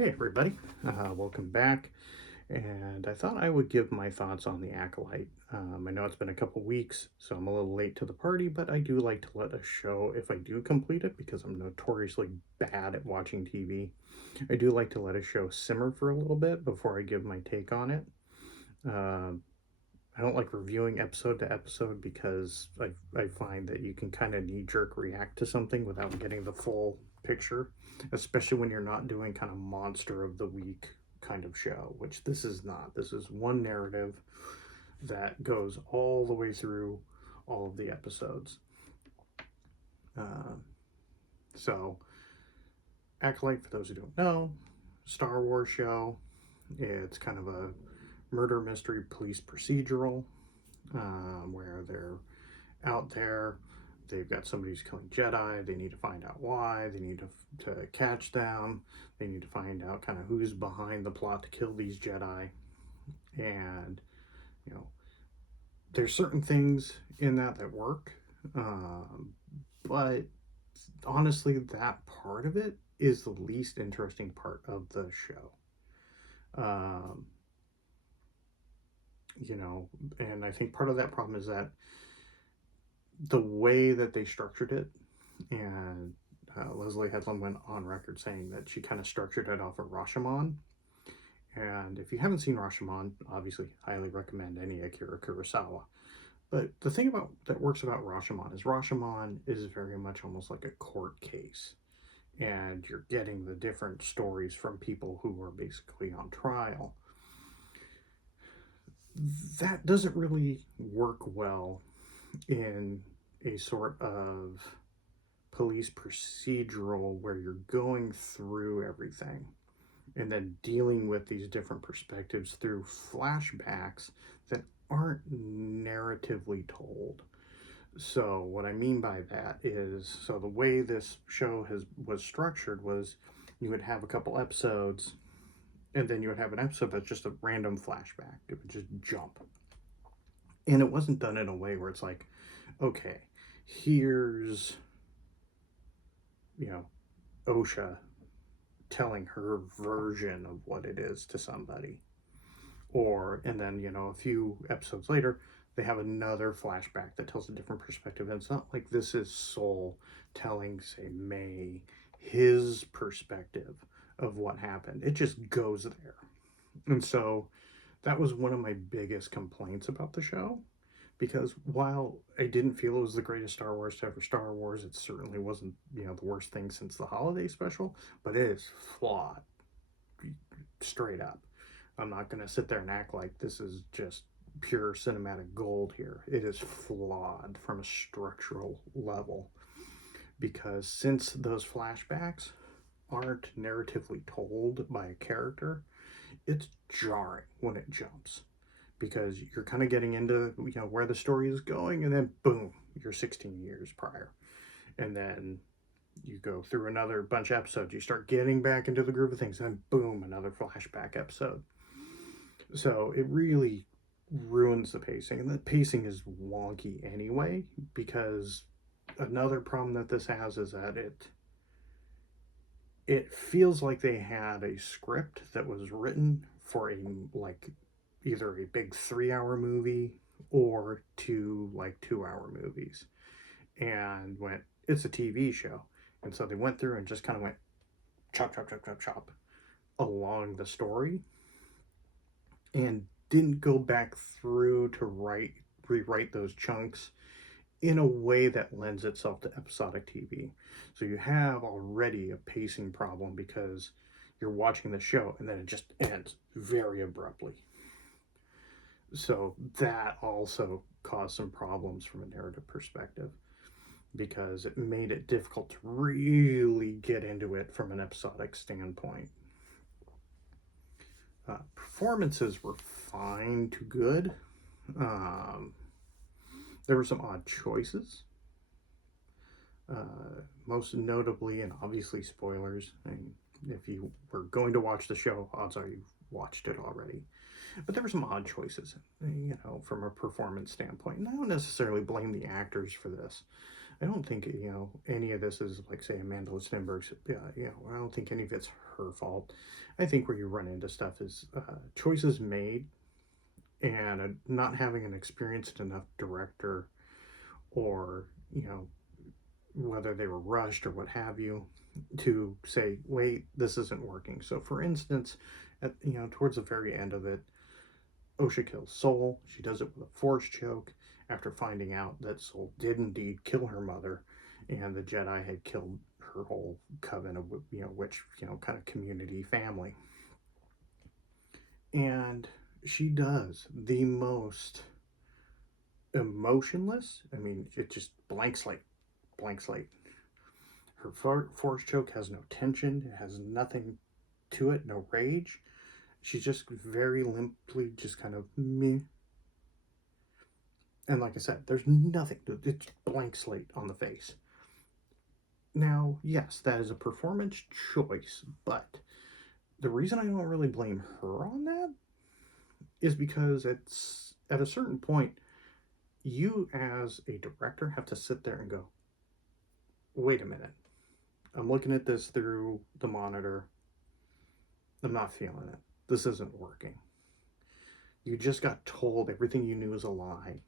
Hey everybody, welcome back. And I thought I would give my thoughts on the Acolyte. I know it's been a couple weeks, so I'm a little late to the party, but I do like to let a show, if I do complete it, because I'm notoriously bad at watching TV, I do like to let a show simmer for a little bit before I give my take on it. Uh, I don't like reviewing episode to episode because I find that you can kind of knee-jerk react to something without getting the full picture, especially when you're not doing kind of monster of the week kind of show, which this is not. This is one narrative that goes all the way through all of the episodes. Uh, so, Acolyte, for those who don't know, Star Wars show. It's kind of a murder mystery police procedural where they're out there. They've got somebody who's killing Jedi. They need to find out why. They need to catch them. They need to find out kind of who's behind the plot to kill these Jedi. And, you know, there's certain things in that work. But honestly, that part of it is the least interesting part of the show. Um, and I think part of that problem is that the way that they structured it, and Leslie Headland went on record saying that she kind of structured it off of Rashomon. And if you haven't seen Rashomon, obviously, highly recommend any Akira Kurosawa. But the thing about that works about Rashomon is very much almost like a court case. And you're getting the different stories from people who are basically on trial. That doesn't really work well in a sort of police procedural where you're going through everything and then dealing with these different perspectives through flashbacks that aren't narratively told. So what I mean by that is, so the way this show was structured was you would have a couple episodes and then you would have an episode that's just a random flashback. It would just jump. And it wasn't done in a way where it's like, okay, here's, OSHA telling her version of what it is to somebody. And then, a few episodes later, they have another flashback that tells a different perspective. And it's not like this is Soul telling, say, May, his perspective of what happened. It just goes there. And so that was one of my biggest complaints about the show. Because while I didn't feel it was the greatest Star Wars to ever Star Wars, it certainly wasn't, the worst thing since the holiday special, but it is flawed, straight up. I'm not going to sit there and act like this is just pure cinematic gold here. It is flawed from a structural level because since those flashbacks aren't narratively told by a character, it's jarring when it jumps because you're kind of getting into where the story is going, and then boom, you're 16 years prior, and then you go through another bunch of episodes, you start getting back into the groove of things, and then boom, another flashback episode. So it really ruins the pacing, and the pacing is wonky anyway, because another problem that this has is that it feels like they had a script that was written for either a big 3-hour movie or two 2-hour movies, and went, it's a TV show. And so they went through and just kind of went chop, chop, chop, chop, chop along the story and didn't go back through to rewrite those chunks in a way that lends itself to episodic TV. So you have already a pacing problem because you're watching the show and then it just ends very abruptly. So that also caused some problems from a narrative perspective because it made it difficult to really get into it from an episodic standpoint. Performances were fine to good. There were some odd choices. Most notably, and obviously spoilers, and if you were going to watch the show, odds are you've watched it already. But there were some odd choices, from a performance standpoint. And I don't necessarily blame the actors for this. I don't think, any of this is like, say, Amanda Stenberg's, I don't think any of it's her fault. I think where you run into stuff is choices made and not having an experienced enough director, or, whether they were rushed or what have you, to say, wait, this isn't working. So for instance, towards the very end of it, Osha kills Soul. She does it with a force choke after finding out that Soul did indeed kill her mother, and the Jedi had killed her whole coven of, witch, kind of community family. And she does the most emotionless. I mean, it just blank slate, blank slate. Her force choke has no tension. It has nothing to it, no rage. She's just very limply, just kind of meh. And like I said, there's nothing. It's blank slate on the face. Now, yes, that is a performance choice, but the reason I don't really blame her on that is because it's at a certain point, you as a director have to sit there and go, wait a minute. I'm looking at this through the monitor. I'm not feeling it. This isn't working. You just got told everything you knew is a lie.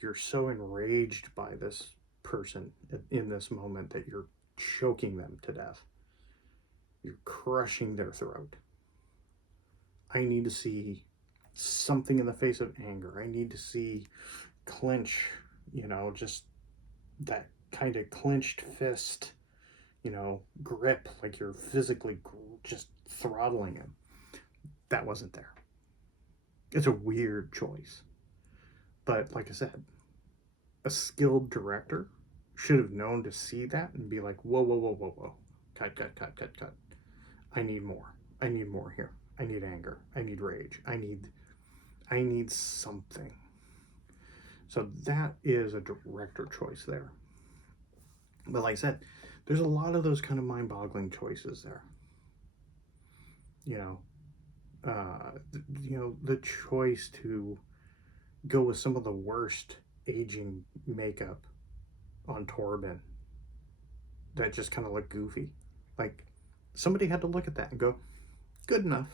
You're so enraged by this person in this moment that you're choking them to death. You're crushing their throat. I need to see something in the face of anger. I need to see clench, just that kind of clenched fist, grip, like you're physically just throttling him. That wasn't there. It's a weird choice. But like I said, a skilled director should have known to see that and be like, whoa, whoa, whoa, whoa, whoa. Cut, cut, cut, cut, cut. I need more. I need more here. I need anger. I need rage. I need something. So that is a director choice there. But like I said, there's a lot of those kind of mind-boggling choices there. The choice to go with some of the worst aging makeup on Torben that just kind of look goofy. Like, somebody had to look at that and go, good enough.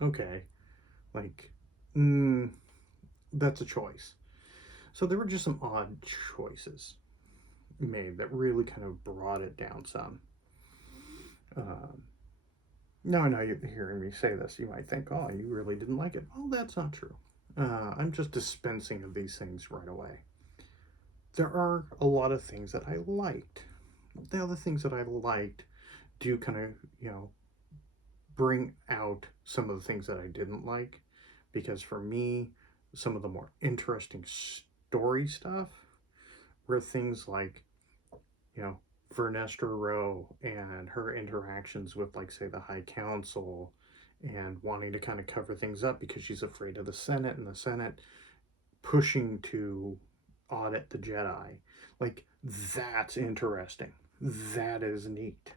Okay. Like, that's a choice. So there were just some odd choices made that really kind of brought it down some. Now I know you're hearing me say this, you might think, oh, you really didn't like it. Well, that's not true. I'm just dispensing of these things right away. There are a lot of things that I liked. The other things that I liked do kind of, bring out some of the things that I didn't like. Because for me, some of the more interesting story stuff were things like, Vernestra Rowe and her interactions with, like, say, the High Council, and wanting to kind of cover things up because she's afraid of the Senate, and the Senate pushing to audit the Jedi. Like, that's interesting. That is neat.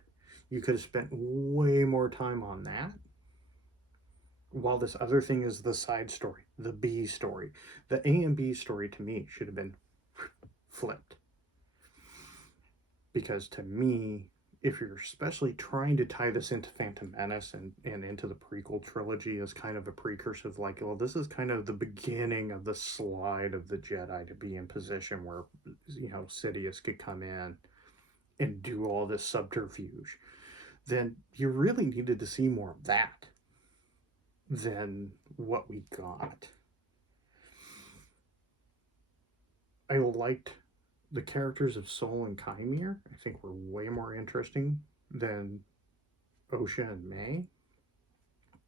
You could have spent way more time on that, while this other thing is the side story, the B story. The A and B story, to me, should have been flipped. Because to me, if you're especially trying to tie this into Phantom Menace and into the prequel trilogy as kind of a precursor of, like, well, this is kind of the beginning of the slide of the Jedi to be in position where, Sidious could come in and do all this subterfuge, then you really needed to see more of that than what we got. I liked the characters of Sol and Kymir. I think were way more interesting than Osha and May.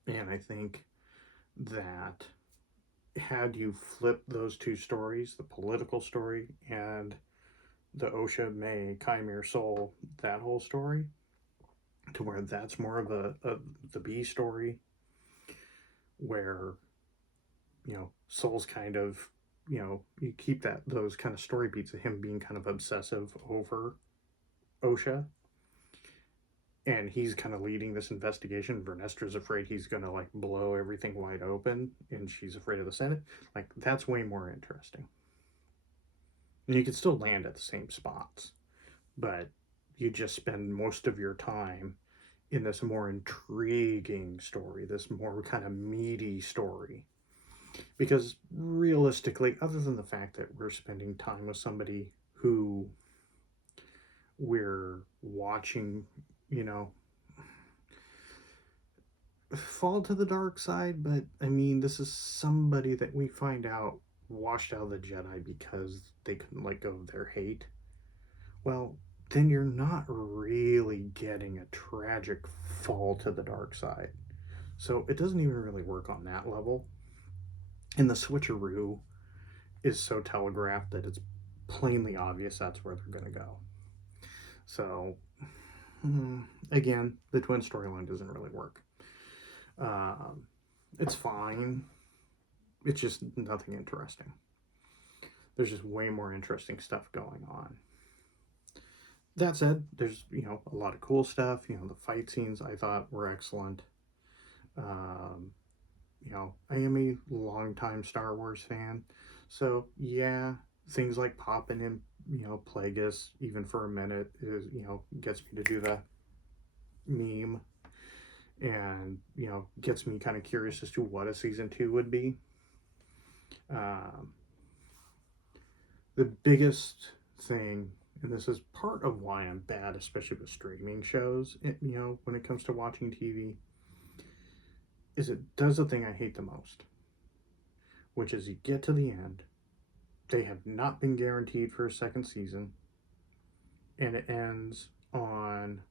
And I think that had you flip those two stories, the political story and the Osha, May, Kymir, Sol, that whole story, to where that's more of the B story, where, Sol's kind of, you keep those kind of story beats of him being kind of obsessive over Osha, and he's kind of leading this investigation. Vernestra's afraid he's going to, like, blow everything wide open, and she's afraid of the Senate. Like, that's way more interesting. And you can still land at the same spots, but you just spend most of your time in this more intriguing story, this more kind of meaty story. Because realistically, other than the fact that we're spending time with somebody who we're watching, you know, fall to the dark side, but I mean, this is somebody that we find out washed out of the Jedi because they couldn't let go of their hate. Well, then you're not really getting a tragic fall to the dark side. So it doesn't even really work on that level. And the switcheroo is so telegraphed that it's plainly obvious that's where they're going to go. So, again, the twin storyline doesn't really work. It's fine. It's just nothing interesting. There's just way more interesting stuff going on. That said, there's, a lot of cool stuff. The fight scenes I thought were excellent. I am a longtime Star Wars fan. So, yeah, things like popping in, Plagueis, even for a minute, is, gets me to do the meme and, gets me kind of curious as to what a season 2 would be. The biggest thing, and this is part of why I'm bad, especially with streaming shows, when it comes to watching TV, is it does the thing I hate the most, which is you get to the end, they have not been guaranteed for a second season, and it ends on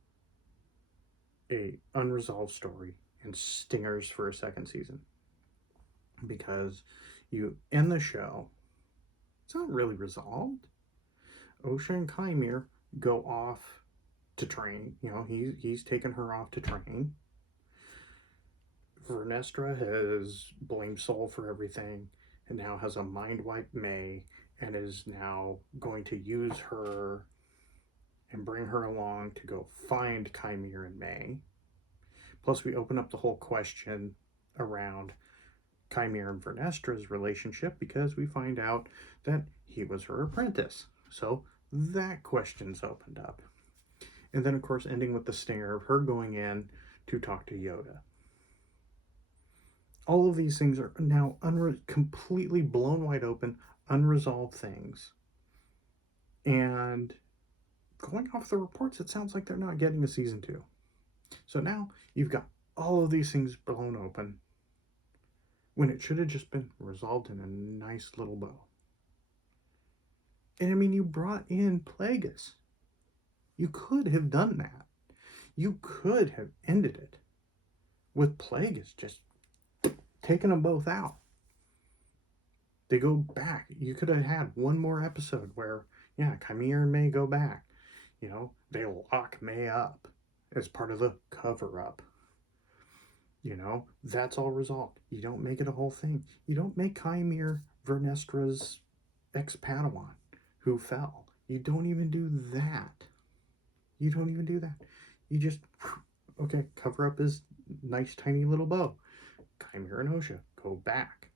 a unresolved story and stingers for a second season. Because you end the show, it's not really resolved. Osha and Kymir go off to train. He's taken her off to train. Vernestra has blamed Soul for everything and now has a mind wipe May and is now going to use her and bring her along to go find Kymir and May. Plus, we open up the whole question around Kymir and Vernestra's relationship because we find out that he was her apprentice. So that question's opened up. And then, of course, ending with the stinger of her going in to talk to Yoda. All of these things are now completely blown wide open, unresolved things. And going off the reports, it sounds like they're not getting a season 2. So now you've got all of these things blown open when it should have just been resolved in a nice little bow. And I mean, you brought in Plagueis. You could have done that. You could have ended it with Plagueis just taking them both out. They go back. You could have had one more episode where, Kymir and May go back. They lock May up as part of the cover-up. That's all resolved. You don't make it a whole thing. You don't make Kymir Vernestra's ex-Padawan who fell. You don't even do that. You just, okay, cover up his nice tiny little bow. Kymir and Osha go back.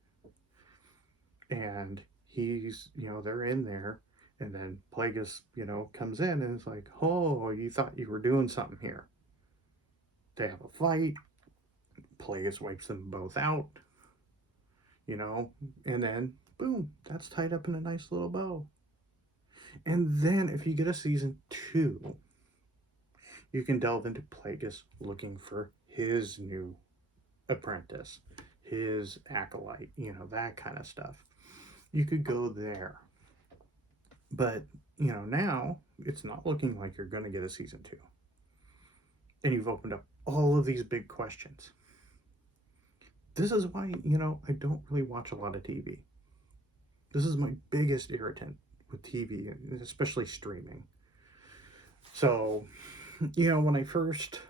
And he's, they're in there. And then Plagueis, comes in and is like, oh, you thought you were doing something here. They have a fight. Plagueis wipes them both out. And then, boom, that's tied up in a nice little bow. And then if you get a season 2, you can delve into Plagueis looking for his new apprentice, his acolyte, that kind of stuff. You could go there. But, now it's not looking like you're going to get a season 2. And you've opened up all of these big questions. This is why, I don't really watch a lot of TV. This is my biggest irritant with TV, especially streaming. So, when I first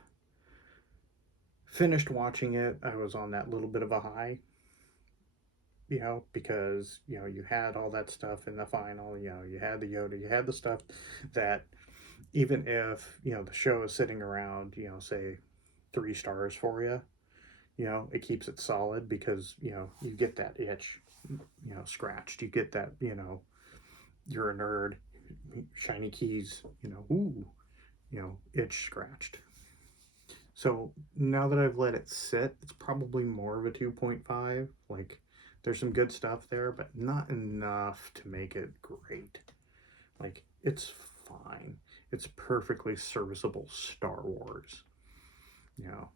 finished watching it, I was on that little bit of a high, because, you had all that stuff in the final, you had the Yoda, you had the stuff that even if, the show is sitting around, say 3 stars for you, it keeps it solid because, you get that itch, scratched. You get that, you're a nerd, shiny keys, ooh, itch scratched. So now that I've let it sit, it's probably more of a 2.5. Like, there's some good stuff there, but not enough to make it great. Like, it's fine. It's perfectly serviceable Star Wars. You know,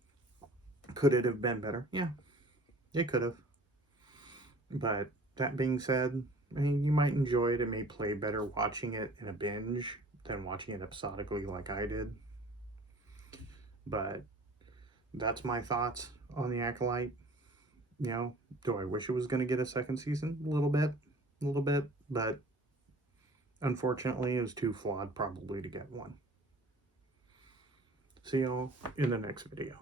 could it have been better? Yeah, it could have. But that being said, I mean, you might enjoy it. It may play better watching it in a binge than watching it episodically like I did. But that's my thoughts on the Acolyte. Do I wish it was going to get a second season? A little bit, but unfortunately, it was too flawed probably to get one. See y'all in the next video.